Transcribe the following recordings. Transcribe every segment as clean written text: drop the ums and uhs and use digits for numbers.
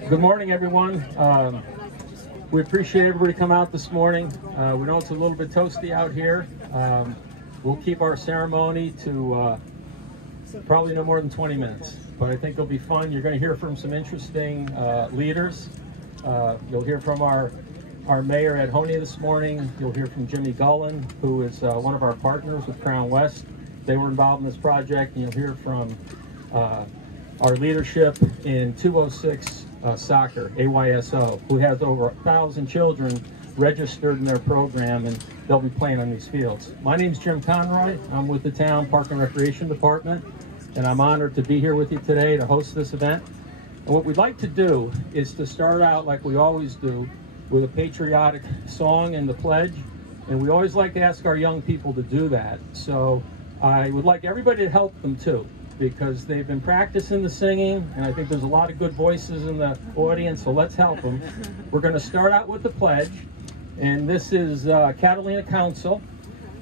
Good morning, everyone. We appreciate everybody coming out this morning. We know it's a little bit toasty out here. We'll keep our ceremony to probably no more than 20 minutes, but I think it'll be fun. You're going to hear from some interesting leaders. You'll hear from our mayor, Ed Honey, this morning. You'll hear from Jimmy Gullen, who is one of our partners with Crown West. They were involved in this project. And you'll hear from our leadership in 206 Soccer, AYSO, who has over 1,000 children registered in their program, and they'll be playing on these fields. My name's Jim Conroy. I'm with the Town Park and Recreation Department, and I'm honored to be here with you today to host this event. And what we'd like to do is to start out like we always do with a patriotic song and the pledge, and we always like to ask our young people to do that. So I would like everybody to help them too, because they've been practicing the singing, and I think there's a lot of good voices in the audience, so let's help them. We're going to start out with the pledge, and this is Catalina Council,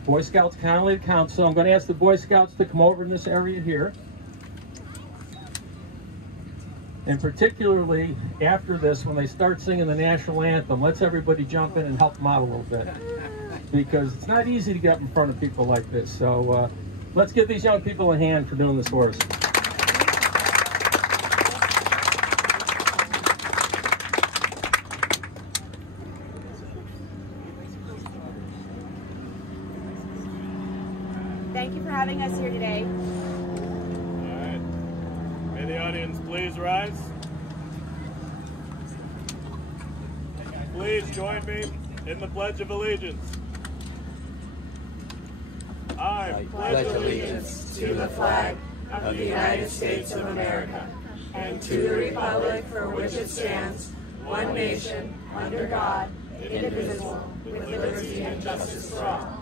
Boy Scouts Catalina Council. I'm going to ask the Boy Scouts to come over in this area here. And particularly after this, when they start singing the national anthem, let's everybody jump in and help them out a little bit, because it's not easy to get up in front of people like this. So let's give these young people a hand for doing this for us. Thank you for having us here today. All right. May the audience please rise. Please join me in the Pledge of Allegiance. I pledge allegiance to the flag of the United States of America and to the republic for which it stands, one nation, under God, indivisible, with liberty and justice for all.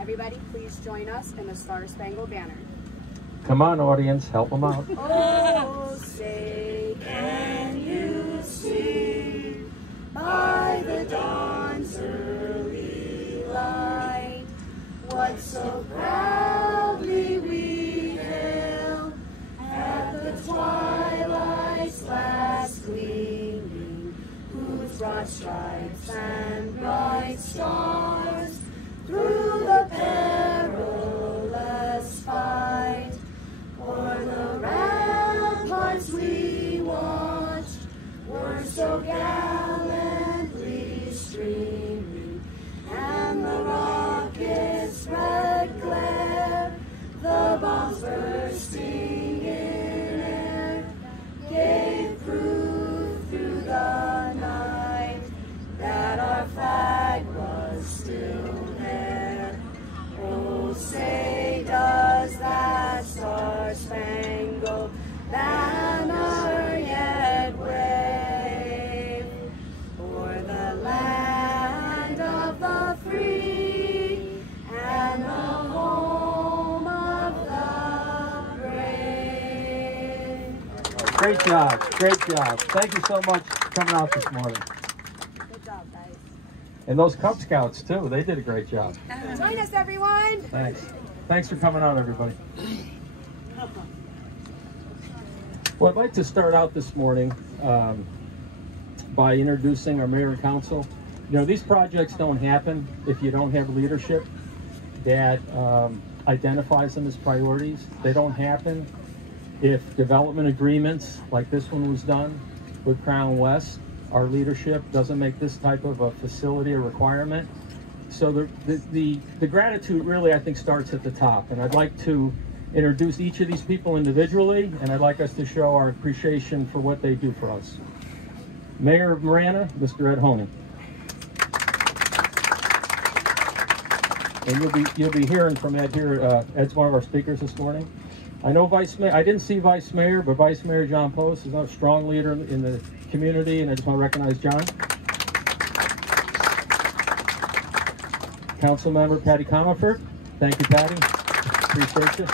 Everybody, please join us in the Star-Spangled Banner. Come on, audience, help them out. Oh, say, can you see by the dawn's early light what so proudly we hailed at the twilight's last gleaming, whose broad stripes and bright stars through the perilous fight o'er the ramparts we watched were so gallantly streaming, and the rockets' red glare, the bombs bursting in air, gave proof through the night that our flag was still there. Oh, say does that star-spangled banner yet wave o'er the land of the free and the home of the brave? Great job, great job. Thank you so much for coming out this morning. Good job, guys. And those Cub Scouts too, they did a great job. Join us, everyone. Thanks. Thanks for coming out, everybody. Well, I'd like to start out this morning by introducing our mayor and council. You know, these projects don't happen if you don't have leadership that identifies them as priorities. They don't happen if development agreements like this one was done with Crown West, our leadership doesn't make this type of a facility a requirement. So the gratitude really, I think, starts at the top. And I'd like to introduce each of these people individually, and I'd like us to show our appreciation for what they do for us. Mayor of Marana, Mr. Ed Honey. And you'll be hearing from Ed here. Ed's one of our speakers this morning. I know Vice Mayor, I didn't see Vice Mayor, but Vice Mayor John Post is a strong leader in the community, and I just want to recognize John. Councilmember Patty Comerford. Thank you, Patty. Appreciate you.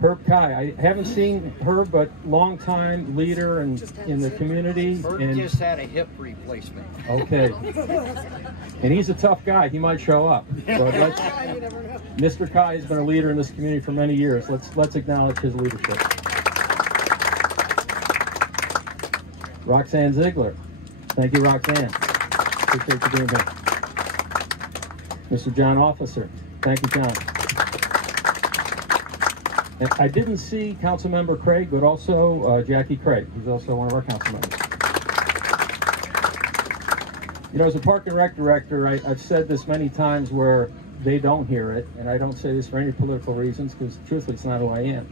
Herb Kai. I haven't seen Herb, but longtime leader in the community. Herb and just had a hip replacement. Okay. And he's a tough guy. He might show up. So Mr. Kai has been a leader in this community for many years. Let's acknowledge his leadership. Roxanne Ziegler. Thank you, Roxanne. Appreciate you being here. Mr. John Officer. Thank you, John. And I didn't see Councilmember Craig, but also Jackie Craig, who's also one of our council members. You know, as a Park and Rec director, I've said this many times where they don't hear it, and I don't say this for any political reasons, because truthfully, it's not who I am.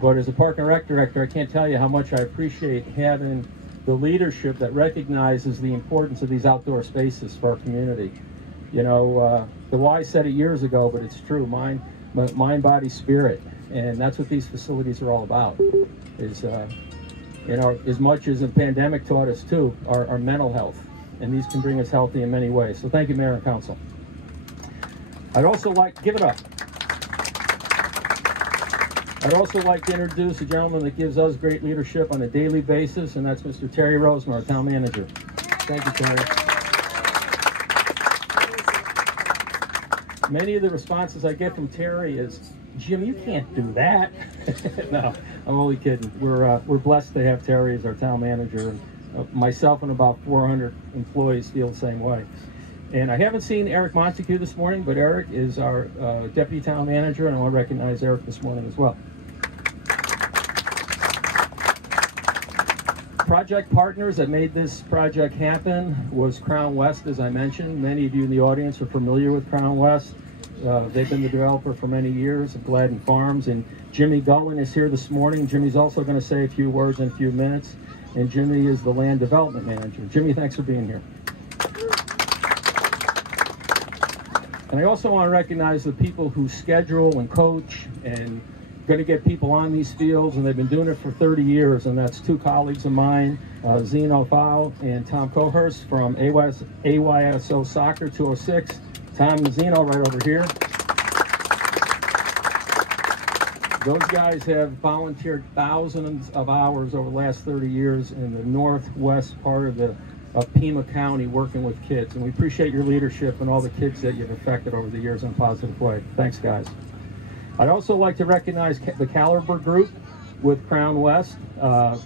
But as a Park and Rec director, I can't tell you how much I appreciate having the leadership that recognizes the importance of these outdoor spaces for our community. You know, the Y said it years ago, but it's true, mind, body, spirit. And that's what these facilities are all about, is, you know, as much as the pandemic taught us too, our mental health. And these can bring us healthy in many ways. So thank you, Mayor and Council. I'd also like to introduce a gentleman that gives us great leadership on a daily basis, and that's Mr. Terry Rosemar, our town manager. Thank you, Terry. Many of the responses I get from Terry is, Jim, you can't do that. No, I'm only kidding. We're blessed to have Terry as our town manager, and myself and about 400 employees feel the same way. And I haven't seen Eric Montague this morning, but Eric is our deputy town manager, and I want to recognize Eric this morning as well. Project partners that made this project happen was Crown West, as I mentioned. Many of you in the audience are familiar with Crown West. They've been the developer for many years of Gladden Farms, and Jimmy Gullen is here this morning. Jimmy's also going to say a few words in a few minutes, and Jimmy is the land development manager. Jimmy, thanks for being here. And I also want to recognize the people who schedule and coach and going to get people on these fields, and they've been doing it for 30 years, and that's two colleagues of mine, Zeno Fowl and Tom Cohurst from AYSO Soccer 206. Tom and Zeno right over here. Those guys have volunteered thousands of hours over the last 30 years in the northwest part of Pima County working with kids, and we appreciate your leadership and all the kids that you've affected over the years in a positive way. Thanks, guys. I'd also like to recognize the Caliber Group with Crown West.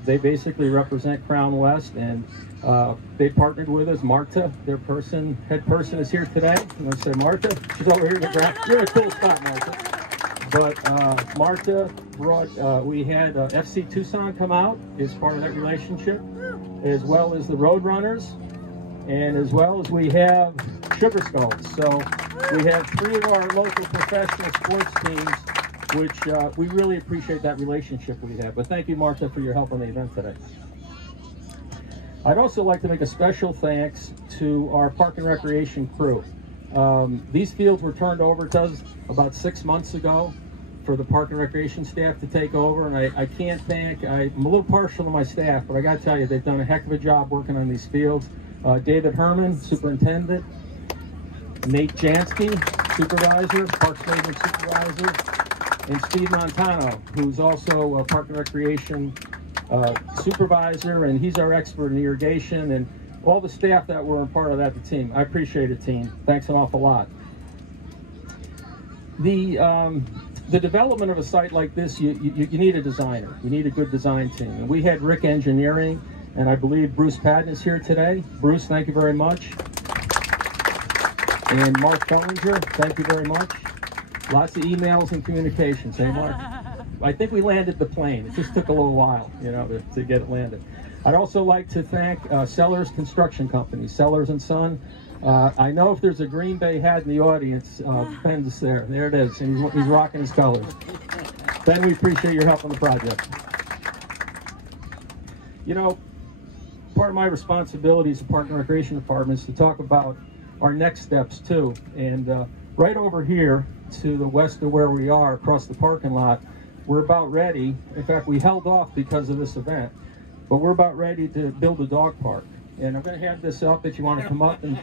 They basically represent Crown West, and they partnered with us. Marta, their head person, is here today. I'm going to say Marta. She's over here in the ground. You're in a cool spot, Marta. But Marta brought, we had FC Tucson come out as part of that relationship, as well as the Roadrunners, and as well as we have Sugar Skulls. So we have 3 of our local professional sports teams, which we really appreciate that relationship we have. But thank you, Martha, for your help on the event today. I'd also like to make a special thanks to our Park and Recreation crew. These fields were turned over to us about 6 months ago for the Park and Recreation staff to take over, and I can't thank, I'm a little partial to my staff, but I got to tell you, they've done a heck of a job working on these fields. David Herman, superintendent, Nate Jansky, supervisor, Parks Maintenance supervisor, and Steve Montano, who's also a Park and Recreation supervisor, and he's our expert in irrigation, and all the staff that were a part of that team. I appreciate it, team. Thanks an awful lot. The development of a site like this, you need a designer. You need a good design team. And we had Rick Engineering, and I believe Bruce Patton is here today. Bruce, thank you very much. And Mark Bellinger, thank you very much. Lots of emails and communications, hey Mark? I think we landed the plane. It just took a little while, you know, to get it landed. I'd also like to thank Sellers Construction Company, Sellers & Son. I know if there's a Green Bay hat in the audience, Ben's there. There it is, and he's rocking his colors. Ben, we appreciate your help on the project. You know, part of my responsibility as a Park and Recreation Department is to talk about our next steps too. And right over here to the west of where we are, across the parking lot, we're about ready. In fact, we held off because of this event, but we're about ready to build a dog park. And I'm going to have this up if you want to come up, and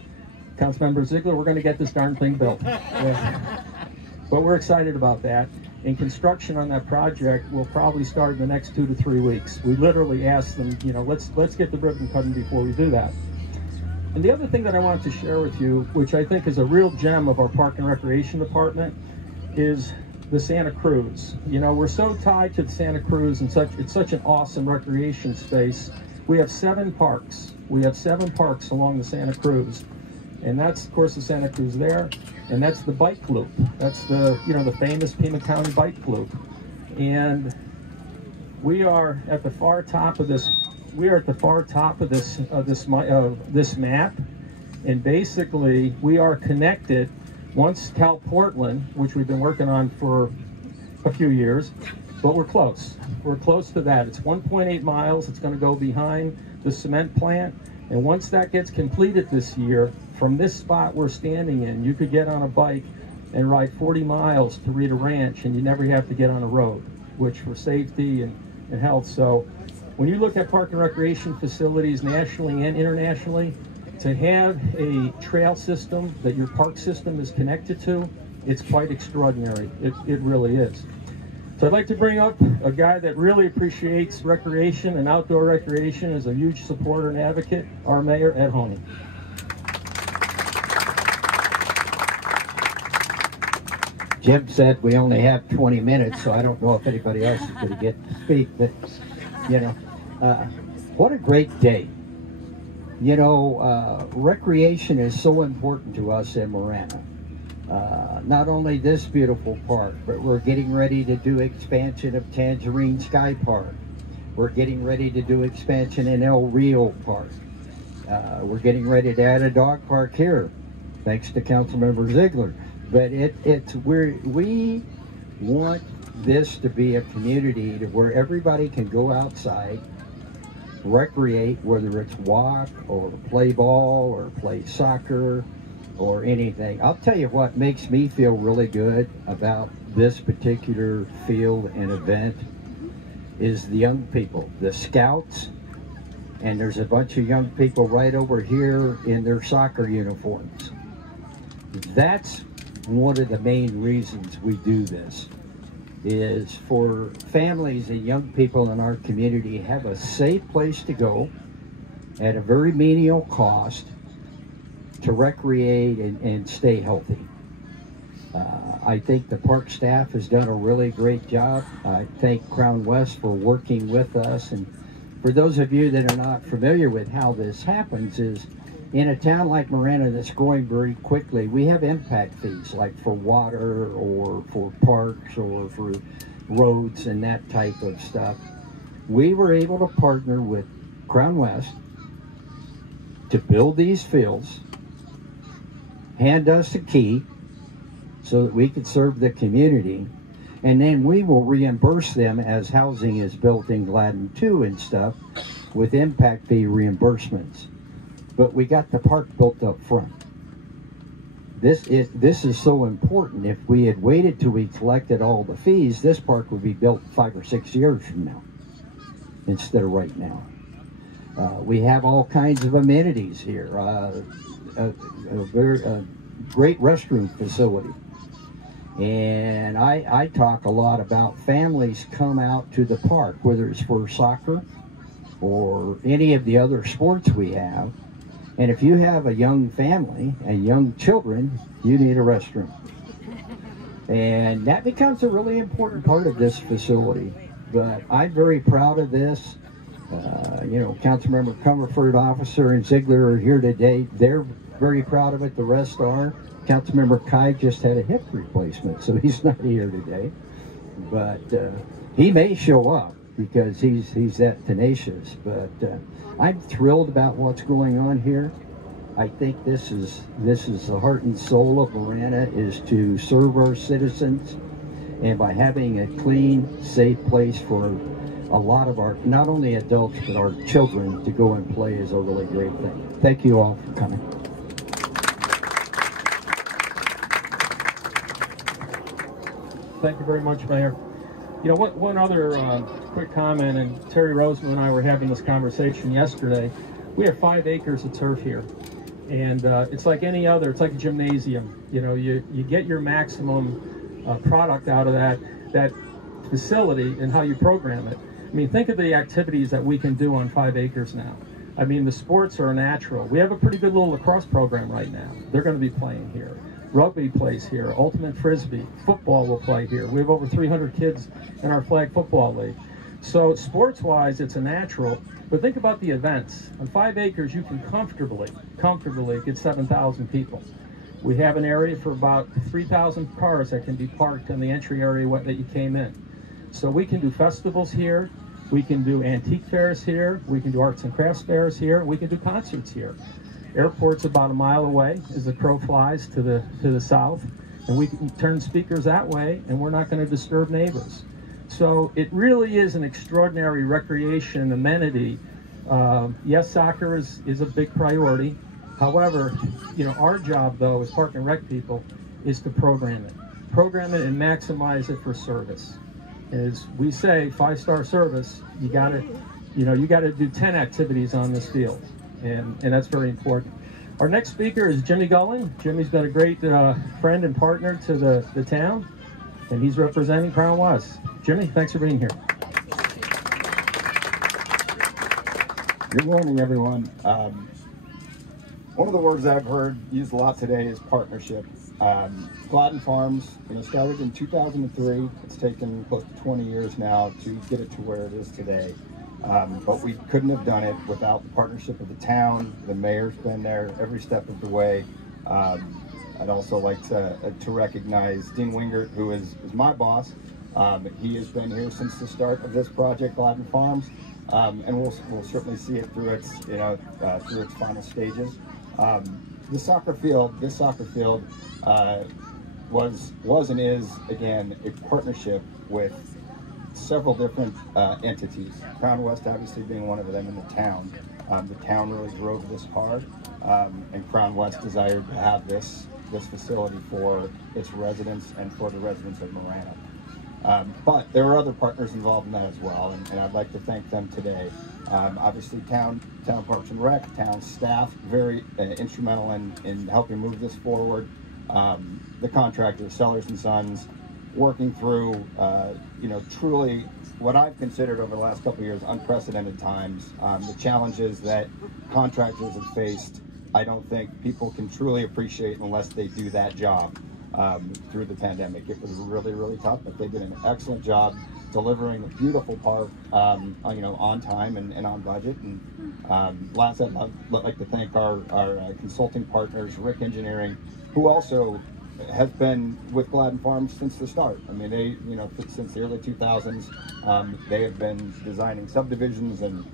Councilmember Ziegler, we're going to get this darn thing built. But we're excited about that. And construction on that project will probably start in the next 2 to 3 weeks. We literally asked them, you know, let's get the ribbon cutting before we do that. And the other thing that I wanted to share with you, which I think is a real gem of our Park and Recreation Department, is the Santa Cruz. You know, we're so tied to the Santa Cruz, and it's such an awesome recreation space. We have 7 parks. We have 7 parks along the Santa Cruz. And that's, of course, the Santa Cruz there. And that's the bike loop. That's the, the famous Pima County bike loop. And we are at the far top of this. We are at the far top of this map. And basically, we are connected. Once Cal Portland, which we've been working on for a few years, but we're close. We're close to that. It's 1.8 miles. It's going to go behind the cement plant. And once that gets completed this year, from this spot we're standing in, you could get on a bike and ride 40 miles to Rita Ranch, and you never have to get on a road, which for safety and health. So when you look at park and recreation facilities nationally and internationally, to have a trail system that your park system is connected to, it's quite extraordinary. It really is. So I'd like to bring up a guy that really appreciates recreation and outdoor recreation, is a huge supporter and advocate, our mayor, Ed Honey. Jim said we only have 20 minutes, so I don't know if anybody else is going to get to speak, but, what a great day. Recreation is so important to us in Marana. Not only this beautiful park, but we're getting ready to do expansion of Tangerine Sky Park. We're getting ready to do expansion in El Rio Park. We're getting ready to add a dog park here, thanks to Councilmember Ziegler. But we want this to be a community to where everybody can go outside, recreate, whether it's walk or play ball or play soccer or anything. I'll tell you what makes me feel really good about this particular field and event is the young people, the scouts, and there's a bunch of young people right over here in their soccer uniforms. That's one of the main reasons we do this, is for families and young people in our community have a safe place to go at a very menial cost to recreate and stay healthy. I think the park staff has done a really great job. I thank Crown West for working with us. And for those of you that are not familiar with how this happens, is in a town like Marana that's growing very quickly, we have impact fees like for water or for parks or for roads and that type of stuff. We were able to partner with Crown West to build these fields, hand us a key so that we could serve the community, and then we will reimburse them as housing is built in Gladden 2 and stuff with impact fee reimbursements. But we got the park built up front. This is so important. If we had waited till we collected all the fees, this park would be built 5 or 6 years from now instead of right now. We have all kinds of amenities here. A great restroom facility. And I talk a lot about families come out to the park, whether it's for soccer or any of the other sports we have. And if you have a young family and young children, you need a restroom. And that becomes a really important part of this facility. But I'm very proud of this. Councilmember Comerford, Officer, and Ziegler are here today. They're very proud of it. The rest are. Councilmember Kai just had a hip replacement, so he's not here today. But he may show up because he's that tenacious. But I'm thrilled about what's going on here. I think this is the heart and soul of Marana, is to serve our citizens, and by having a clean, safe place for a lot of our, not only adults, but our children to go and play is a really great thing. Thank you all for coming. Thank you very much, Mayor. One other quick comment, and Terry Roseman and I were having this conversation yesterday. We have 5 acres of turf here, and it's like any other, it's like a gymnasium. You get your maximum product out of that facility and how you program it. I mean, think of the activities that we can do on 5 acres now. I mean, the sports are natural. We have a pretty good little lacrosse program right now. They're going to be playing here. Rugby plays here, ultimate frisbee, football will play here. We have over 300 kids in our flag football league. So sports-wise, it's a natural, but think about the events. On 5 acres, you can comfortably get 7,000 people. We have an area for about 3,000 cars that can be parked in the entry area that you came in. So we can do festivals here, we can do antique fairs here, we can do arts and crafts fairs here, we can do concerts here. Airport's about a mile away as the crow flies to the south, and we can turn speakers that way, and we're not going to disturb neighbors. So it really is an extraordinary recreation amenity. Yes, soccer is a big priority. However, our job though as Park and Rec people is to program it and maximize it for service. As we say, 5-star service, you gotta do 10 activities on this field, and that's very important. Our next speaker is Jimmy Gullen. Jimmy's been a great friend and partner to the town, and he's representing Crown West. Jimmy, thanks for being here. Good morning, everyone. One of the words I've heard used a lot today is partnership. Gladden Farms, started in 2003. It's taken close to 20 years now to get it to where it is today. But we couldn't have done it without the partnership of the town. The mayor's been there every step of the way. I'd also like to recognize Dean Wingert, who is my boss. He has been here since the start of this project, Gladden Farms, and we'll certainly see it through its through its final stages. This soccer field was and is again a partnership with several different entities. Crown West obviously being one of them in the town. The town really drove this hard, and Crown West desired to have this facility for its residents and for the residents of Marana. But there are other partners involved in that as well, and I'd like to thank them today. Obviously, town Parks and Rec, town staff, very instrumental in helping move this forward. The contractors, Sellers and Sons, working through, truly what I've considered over the last couple of years unprecedented times. The challenges that contractors have faced, I don't think people can truly appreciate unless they do that job. Through the pandemic, it was really, really tough, but they did an excellent job delivering a beautiful park, on time and on budget. And last, I'd like to thank our consulting partners, Rick Engineering, who also has been with Gladden Farms since the start. I mean, they, since the early 2000s, they have been designing subdivisions and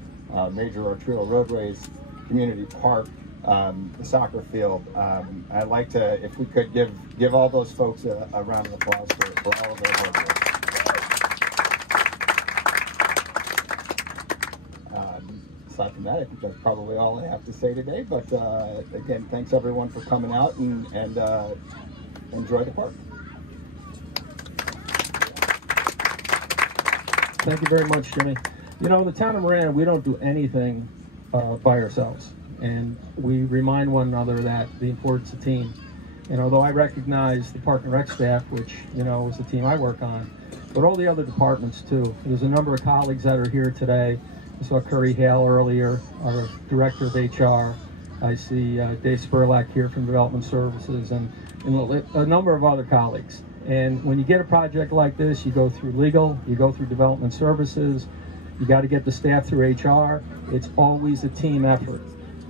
major arterial roadways, community park, the soccer field. I'd like to, if we could, give all those folks a round of applause for all of their work. Aside from that, I think that's probably all I have to say today. But again, thanks everyone for coming out and enjoy the park. Thank you very much, Jimmy. In the town of Marana, we don't do anything by ourselves. And we remind one another that the importance of team. And although I recognize the Park and Rec staff, which, is the team I work on, but all the other departments too. There's a number of colleagues that are here today. I saw Curry Hale earlier, our Director of HR. I see Dave Spurlock here from Development Services and a number of other colleagues. And when you get a project like this, you go through legal, you go through Development Services, you got to get the staff through HR. It's always a team effort.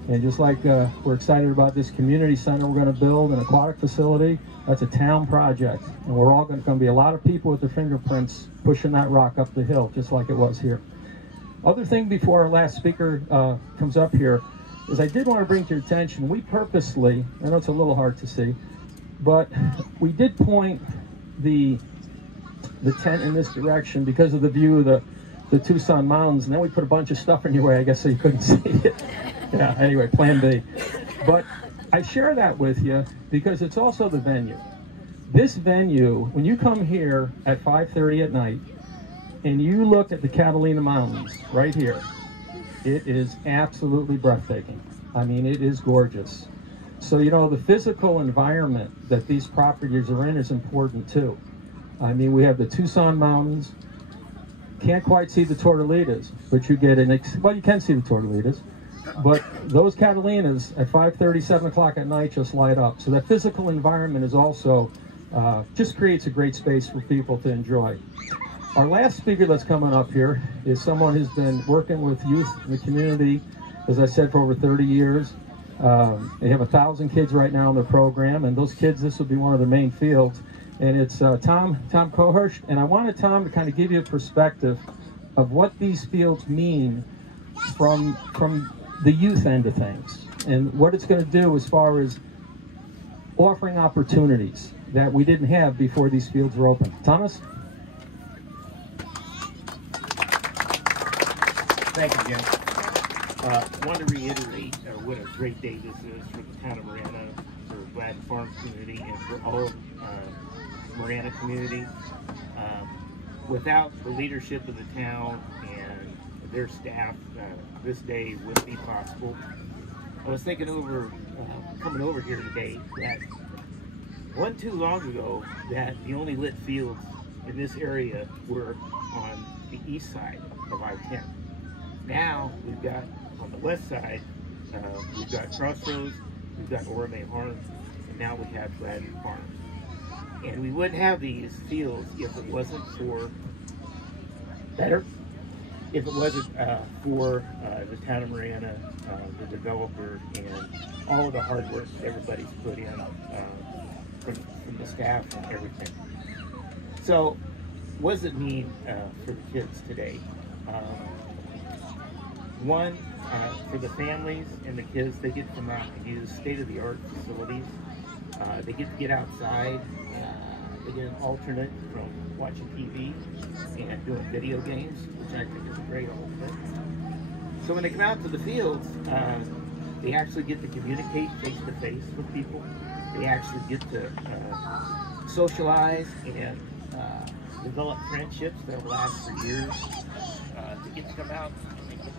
And just like we're excited about this community center we're going to build, an aquatic facility, that's a town project. And we're all going to be a lot of people with their fingerprints pushing that rock up the hill, just like it was here. Other thing before our last speaker comes up here is I did want to bring to your attention, we purposely, I know it's a little hard to see, but we did point the tent in this direction because of the view of the Tucson Mountains, and then we put a bunch of stuff in your way, I guess, so you couldn't see it. Yeah, anyway, plan B. But I share that with you because it's also the venue. This venue, when you come here at 5:30 at night and you look at the Catalina Mountains right here, it is absolutely breathtaking. I mean, it is gorgeous. So, the physical environment that these properties are in is important too. I mean, we have the Tucson Mountains. Can't quite see the Tortolitas, but you get well, you can see the Tortolitas. But those Catalinas at 5:30, 7 o'clock at night just light up. So that physical environment is also, just creates a great space for people to enjoy. Our last speaker that's coming up here is someone who's been working with youth in the community, as I said, for over 30 years. They have 1,000 kids right now in their program, and those kids, this will be one of their main fields. And it's Tom Cohurst, and I wanted Tom to kind of give you a perspective of what these fields mean from the youth end of things, and what it's going to do as far as offering opportunities that we didn't have before these fields were open. Thomas? Thank you, Jim. Want to reiterate what a great day this is for the Town of Marana, for Gladden Farms Community, and for all of Marana community. Without the leadership of the town and their staff, this day wouldn't be possible. I was thinking over, coming over here today, that wasn't too long ago that the only lit fields in this area were on the east side of I-10. Now we've got on the west side, we've got Crossroads, we've got Orme Farms, and now we have Gladden Farms. And we wouldn't have these fields if it wasn't for if it wasn't for the Town of Marana, the developer, and all of the hard work that everybody's put in from the staff and everything. So what does it mean for the kids today? One, for the families and the kids, they get to come out and use state-of-the-art facilities. They get to get outside. They get an alternate from watching TV and doing video games, which I think is a great alternate. So when they come out to the fields, they actually get to communicate face-to-face with people. They actually get to socialize and develop friendships that will last for years. They get to come out and they get to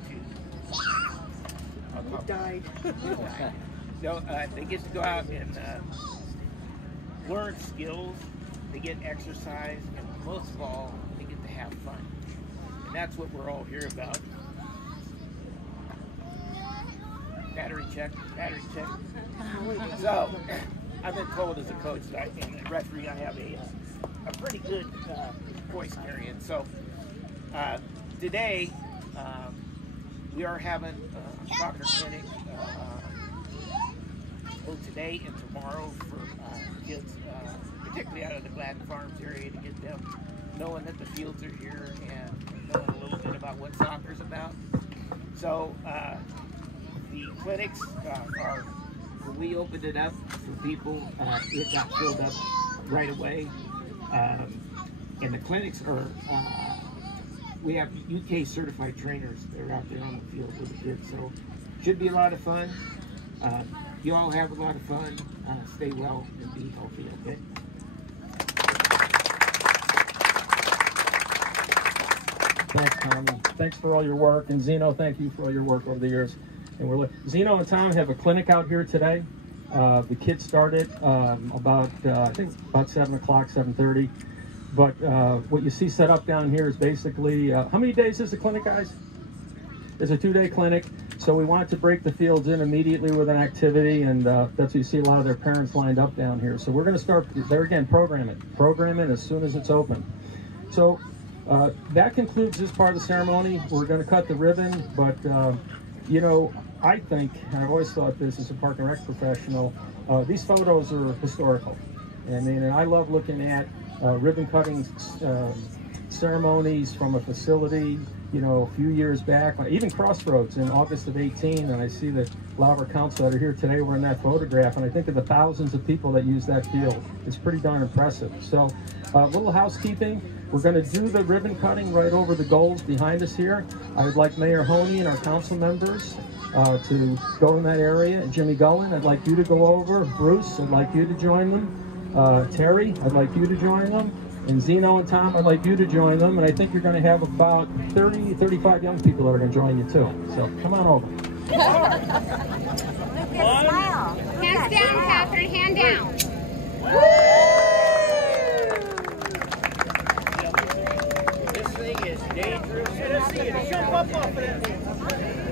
So they get to go out and learn skills, they get exercise, and most of all, they get to have fun. And that's what we're all here about. Battery check, battery check. So, I've been told as a coach that and a referee I have a pretty good voice carrying. So, today, we are having a soccer clinic both today and tomorrow for kids, particularly out of the Gladden Farms area, to get them knowing that the fields are here and knowing a little bit about what soccer's about. So the clinics are, when we opened it up for people, it got filled up right away. And the clinics are, we have UK certified trainers that are out there on the field with the kids, so should be a lot of fun. You all have a lot of fun. Stay well and be healthy, okay? Thanks, Tom. Thanks for all your work. And Zeno, thank you for all your work over the years. And Zeno and Tom have a clinic out here today. The kids started about, I think about 7 o'clock, 7:30. But what you see set up down here is basically, how many days is the clinic, guys? It's a 2-day clinic. So we wanted to break the fields in immediately with an activity, and that's what you see a lot of their parents lined up down here. So we're going to start, there again, programming as soon as it's open. So that concludes this part of the ceremony. We're going to cut the ribbon, but you know, I think, and I've always thought this as a Park and Rec professional, these photos are historical. And I love looking at ribbon cutting ceremonies from a facility, you know, a few years back, even Crossroads in August of 18, and I see that a lot of our council that are here today were in that photograph, and I think of the thousands of people that use that field. It's pretty darn impressive. So, little housekeeping. We're going to do the ribbon cutting right over the goals behind us here. I would like Mayor Honey and our council members to go in that area. And Jimmy Gullen, I'd like you to go over. Bruce, I'd like you to join them. Terry, I'd like you to join them. And Zeno and Tom, I'd like you to join them. And I think you're going to have about 30, 35 young people that are going to join you too. So come on over. Lucas, smile. Hands down, Catherine, hand down. This thing is dangerous.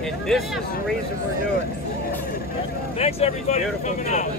And this is the reason we're doing it. Thanks everybody for coming out.